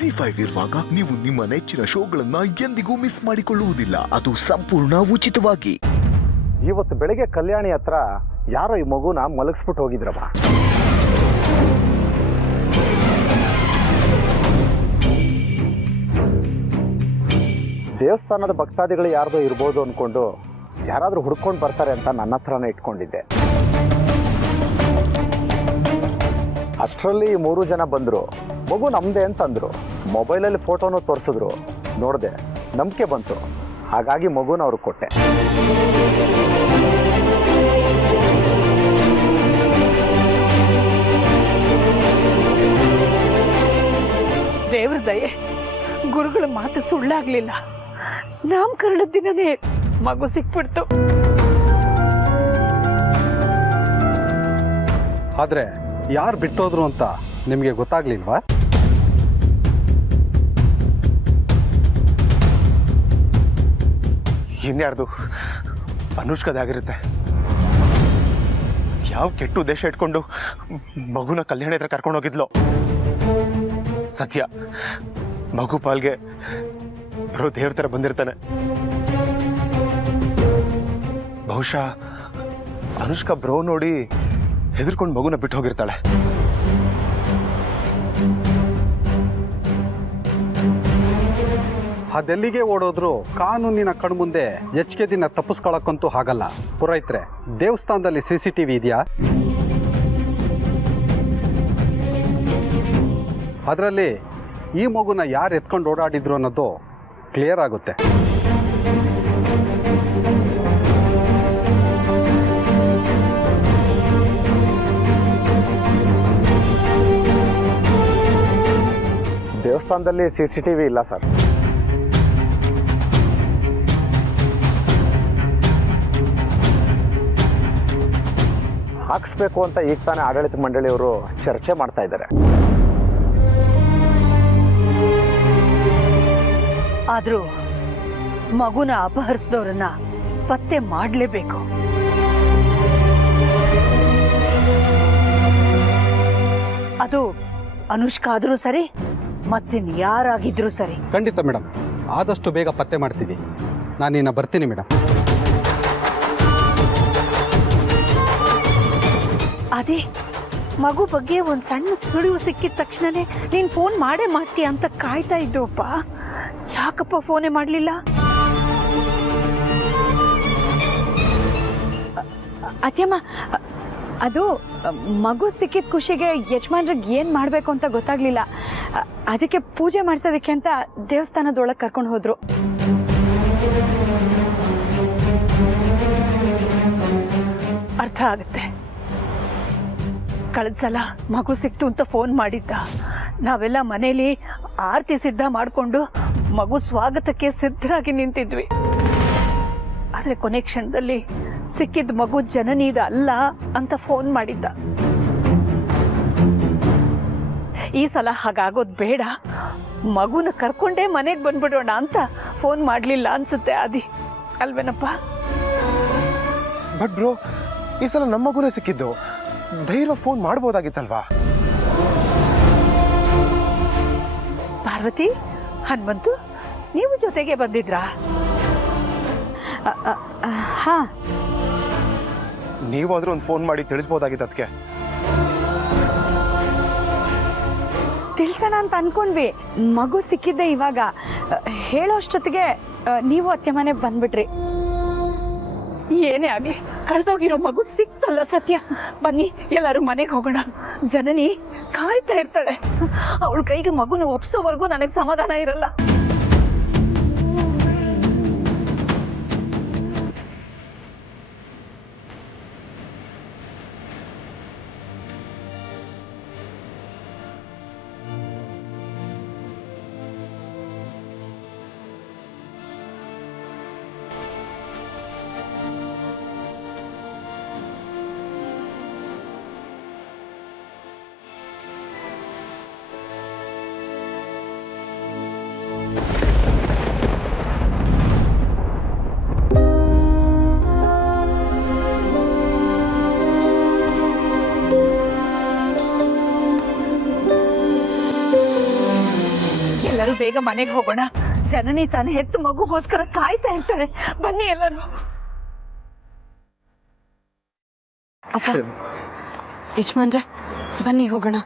ಜಿ5 ಇರುವಾಗ ನೀವು ನಿಮ್ಮ ನೆಚ್ಚಿನ ಶೋಗಳನ್ನ ಎಂದಿಗೂ ಮಿಸ್ ಮಾಡಿಕೊಳ್ಳುವುದಿಲ್ಲ. ಅದು ಸಂಪೂರ್ಣ ಉಚಿತವಾಗಿ. ಇವತ್ತು ಬೆಳಗ್ಗೆ ಕಲ್ಯಾಣಿ ಹತ್ರ ಯಾರೋ ಈ ಮಗುನ ಮಲಗಿಸ್ಬಿಟ್ಟು ಹೋಗಿದ್ರವ. ದೇವಸ್ಥಾನದ ಭಕ್ತಾದಿಗಳು ಯಾರ್ದೋ ಇರ್ಬೋದು ಅನ್ಕೊಂಡು ಯಾರಾದ್ರೂ ಹುಡ್ಕೊಂಡು ಬರ್ತಾರೆ ಅಂತ ನನ್ನ ಹತ್ರನೇ ಇಟ್ಕೊಂಡಿದ್ದೆ. ಅಷ್ಟರಲ್ಲಿ 3 ಜನ ಬಂದರು. ಮಗು ನಮ್ಮದೇ ಅಂತಂದರು. ಮೊಬೈಲಲ್ಲಿ ಫೋಟೋನು ತೋರಿಸಿದ್ರು. ನೋಡಿದೆ, ನಂಬಿಕೆ ಬಂತು. ಹಾಗಾಗಿ ಮಗುನ ಅವ್ರಿಗೆ ಕೊಟ್ಟೆ. ದೇವ್ರ ದಯೆ, ಗುರುಗಳ ಮಾತು ಸುಳ್ಳಾಗ್ಲಿಲ್ಲ. ನಾಮಕರಣದ ದಿನನೇ ಮಗು ಸಿಕ್ಬಿಡ್ತು. ಆದರೆ ಯಾರು ಬಿಟ್ಟೋದ್ರು ಅಂತ ನಿಮಗೆ ಗೊತ್ತಾಗ್ಲಿಲ್ವಾ? ಇನ್ಯಾರ್ದು ಅನುಷ್ಕದಾಗಿರುತ್ತೆ. ಯಾವ ಕೆಟ್ಟ ಉದ್ದೇಶ ಇಟ್ಕೊಂಡು ಮಗುನ ಕಲ್ಯಾಣ ಹತ್ರ ಕರ್ಕೊಂಡು ಹೋಗಿದ್ಲು. ಸತ್ಯ, ಮಗು ಪಾಲ್ಗೆ ಬರೋ ದೇವ್ರ ಥರ ಬಂದಿರ್ತಾನೆ. ಬಹುಶಃ ಅನುಷ್ಕಾ ಬ್ರೋ ನೋಡಿ ಹೆದರ್ಕೊಂಡು ಮಗುನ ಬಿಟ್ಟು ಹೋಗಿರ್ತಾಳೆ. ಅದೆಲ್ಲಿಗೆ ಓಡೋದ್ರು ಕಾನೂನಿನ ಕಣ್ಮುಂದೆ ಹೆಚ್ಚಿಗೆ ದಿನ ತಪ್ಪಿಸ್ಕೊಳಕ್ಕಂತೂ ಆಗಲ್ಲ. ಪುರೋಹಿತ್ರೆ, ದೇವಸ್ಥಾನದಲ್ಲಿ CCTV ಇದೆಯಾ? ಅದರಲ್ಲಿ ಈ ಮಗುನ ಯಾರು ಎತ್ಕೊಂಡು ಓಡಾಡಿದ್ರು ಅನ್ನೋದು ಕ್ಲಿಯರ್ ಆಗುತ್ತೆ. ದೇವಸ್ಥಾನದಲ್ಲಿ CCTV ಇಲ್ಲ ಸರ್. ಹಾಕ್ಸ್ಬೇಕು ಅಂತ ಈಗ ತಾನೇ ಆಡಳಿತ ಮಂಡಳಿಯವರು ಚರ್ಚೆ ಮಾಡ್ತಾ ಇದ್ದಾರೆ. ಆದ್ರೂ ಮಗುನ ಅಪಹರಿಸಿದವರನ್ನ ಪತ್ತೆ ಮಾಡಲೇಬೇಕು. ಅದು ಅನುಷ್ಕಾ ಆದ್ರೂ ಸರಿ, ಮತ್ತಿನ್ ಯಾರಾಗಿದ್ರು ಸರಿ. ಖಂಡಿತ ಮೇಡಮ್, ಆದಷ್ಟು ಬೇಗ ಪತ್ತೆ ಮಾಡ್ತೀವಿ. ನಾನಿನ್ನ ಬರ್ತೀನಿ ಮೇಡಮ್. ಅದೇ ಮಗು ಬಗ್ಗೆ ಒಂದು ಸಣ್ಣ ಸುಳಿವು ಸಿಕ್ಕಿದ ತಕ್ಷಣನೇ ನೀನು ಫೋನ್ ಮಾಡೇ ಮಾಡ್ತೀಯ ಅಂತ ಕಾಯ್ತಾ ಇದ್ದವಪ್ಪ. ಯಾಕಪ್ಪ ಫೋನೇ ಮಾಡಲಿಲ್ಲ? ಅತ್ಯಮ್ಮ, ಅದು ಮಗು ಸಿಕ್ಕಿದ ಖುಷಿಗೆ ಯಜಮಾನ್ರಿಗೆ ಏನು ಮಾಡಬೇಕು ಅಂತ ಗೊತ್ತಾಗ್ಲಿಲ್ಲ. ಅದಕ್ಕೆ ಪೂಜೆ ಮಾಡಿಸೋದಕ್ಕೆ ಅಂತ ದೇವಸ್ಥಾನದೊಳಗೆ ಕರ್ಕೊಂಡು ಹೋದ್ರು. ಅರ್ಥ ಆಗುತ್ತೆ. ಕಳೆದ ಸಲ ಮಗು ಸಿಕ್ತು ಅಂತ ಫೋನ್ ಮಾಡಿದ್ದ. ನಾವೆಲ್ಲ ಮನೇಲಿ ಆರತಿ ಸಿದ್ಧ ಮಾಡಿಕೊಂಡು ಮಗು ಸ್ವಾಗತಕ್ಕೆ ಸಿದ್ಧರಾಗಿ ನಿಂತಿದ್ವಿ. ಆದರೆ ಕೊನೆ ಕ್ಷಣದಲ್ಲಿ ಸಿಕ್ಕಿದ ಮಗು ಜನನೀದ ಅಲ್ಲ ಅಂತ ಫೋನ್ ಮಾಡಿದ್ದ. ಈ ಸಲ ಹಾಗಾಗೋದು ಬೇಡ, ಮಗುನ ಕರ್ಕೊಂಡೇ ಮನೆಗೆ ಬಂದ್ಬಿಡೋಣ ಅಂತ ಫೋನ್ ಮಾಡಲಿಲ್ಲ ಅನ್ಸುತ್ತೆ ಆದಿ, ಅಲ್ವೇನಪ್ಪ? ಬಟ್ ಬ್ರೋ, ಈ ಸಲ ನಮ್ಮ ಮಗುನೇ ಸಿಕ್ಕಿದ್ದು. ಧೈರ್ಯ ಫೋನ್ ಮಾಡ್ಬೋದಾಗಿತ್ತಲ್ವಾ? ಪಾರ್ವತಿ, ಹನುಮಂತು, ನೀವು ಜೊತೆಗೆ ಬಂದಿದ್ರಾ? ಹಾ, ನೀವಾದ್ರೂ ಒಂದು ಫೋನ್ ಮಾಡಿ ತಿಳಿಸ್ಬೋದಾಗಿತ್ತು. ಅದಕ್ಕೆ ತಿಳಿಸೋಣ ಅಂತ ಅನ್ಕೊಂಡ್ವಿ. ಮಗು ಸಿಕ್ಕಿದ್ದೆ ಇವಾಗ. ಹೇಳೋಷ್ಟೊತ್ತಿಗೆ ನೀವು ಅತ್ಯಮ್ಮನೆ ಬಂದ್ಬಿಟ್ರಿ. ಏನೇ ಆಗ್ಲಿ, ಕಳೆದೋಗಿರೋ ಮಗು ಸಿಕ್ತಲ್ಲ. ಸತ್ಯ, ಬನ್ನಿ ಎಲ್ಲರೂ ಮನೆಗೆ ಹೋಗೋಣ. ಜನನಿ ಕಾಯ್ತಾ ಇರ್ತಾಳೆ. ಅವಳ ಕೈಗೆ ಮಗುನ ಒಪ್ಸೋವರೆಗೂ ನನಗೆ ಸಮಾಧಾನ ಇರಲ್ಲ. ಎಲ್ಲರೂ ಬೇಗ ಮನೆಗೆ ಹೋಗೋಣ. ಜನನಿ ತಾನು ಹೆತ್ತು ಮಗುಗೋಸ್ಕರ ಕಾಯ್ತಾ ಇರ್ತಾಳೆ. ಬನ್ನಿ ಎಲ್ಲರೂ. ಅಪ್ಪ, ಯಜಮಾನ್ರೆ ಬನ್ನಿ ಹೋಗೋಣ.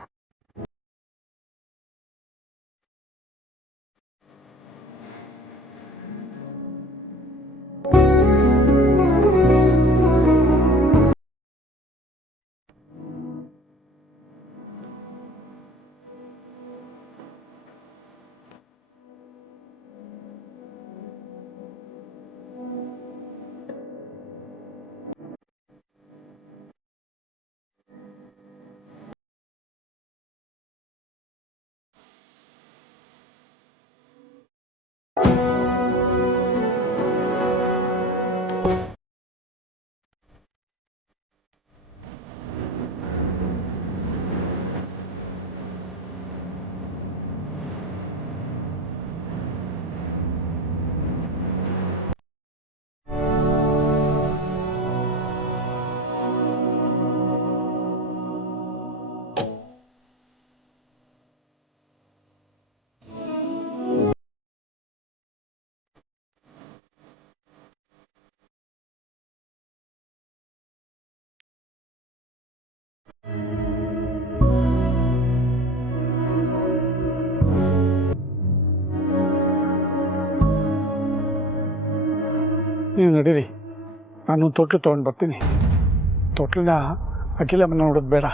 ನೀವು ನಡೀರಿ, ನಾನು ತೊಟ್ಲು ತೊಗೊಂಡು ಬರ್ತೀನಿ. ತೊಟ್ಲನ್ನ ಅಖಿಲಮ್ಮನ ನೋಡೋದು ಬೇಡ.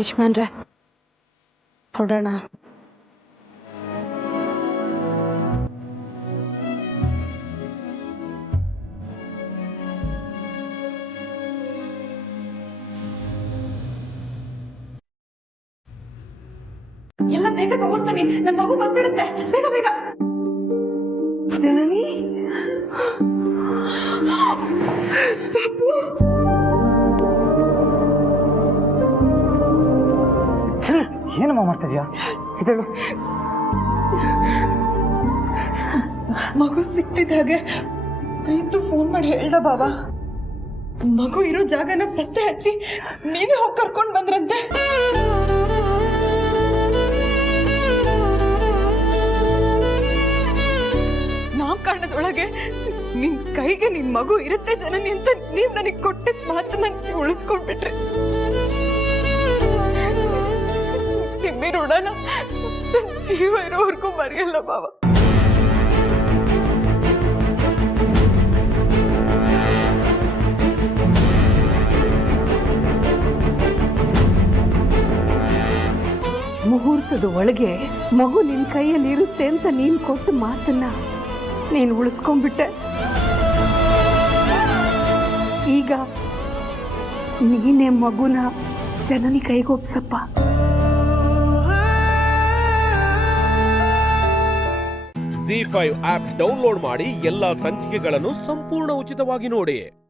ಯಜಮಾನ್ರೆ ಹೊರಡೋಣ. ಎಲ್ಲ ಬೇಗ ತಗೊಂಡ್ ಬನ್ನಿ, ನನ್ನ ಮಗು ಬಂದ್ಬಿಡುತ್ತೆ. ಬೇಗ ಬೇಗ. ಜನನಿ, ಏನಮ್ಮ ಮಾಡ್ತಿದ್ಯಾ? ಇದಳು ಮಗು ಸಿಕ್ತಿದ್ದಾಗೆ ಪ್ರೀತು ಫೋನ್ ಮಾಡಿ ಹೇಳ್ದ ಬಾಬಾ, ಮಗು ಇರೋ ಜಾಗನ ಪತ್ತೆ ಹಚ್ಚಿ ನೀವೇ ಹೋಗಿ ಕರ್ಕೊಂಡ್ ಬಂದ್ರಂತೆ. ನಾಮಕರಣದೊಳಗೆ ನಿನ್ ಕೈಗೆ ನಿನ್ ಮಗು ಇರುತ್ತೆ ಜನನಿ ಅಂತ ನೀವ್ ನನಗೆ ಕೊಟ್ಟಿದ್ ಮಾತನ್ನ ಉಳಿಸ್ಕೊಂಡ್ಬಿಟ್ರಿ. ನಿಮ್ಮೆ ಋಣನ ಜೀವ ಇರೋವರೆಗೂ ಮರೆಯಲ್ಲ ಬಾಬಾ. ಮುಹೂರ್ತದ ಒಳಗೆ ಮಗು ನಿನ್ ಕೈಯಲ್ಲಿ ಇರುತ್ತೆ ಅಂತ ನೀನ್ ಕೊಟ್ಟ ಮಾತನ್ನ ನೀನು ಉಳಿಸ್ಕೊಂಡ್ಬಿಟ್ಟೆ. ಈಗ ನೀನೇ ಮಗುನ ಜನನಿ ಕೈಗೊಪ್ಸಪ್ಪ. ZEE5 ಆಪ್ ಡೌನ್ಲೋಡ್ ಮಾಡಿ ಎಲ್ಲಾ ಸಂಚಿಕೆಗಳನ್ನು ಸಂಪೂರ್ಣ ಉಚಿತವಾಗಿ ನೋಡಿ.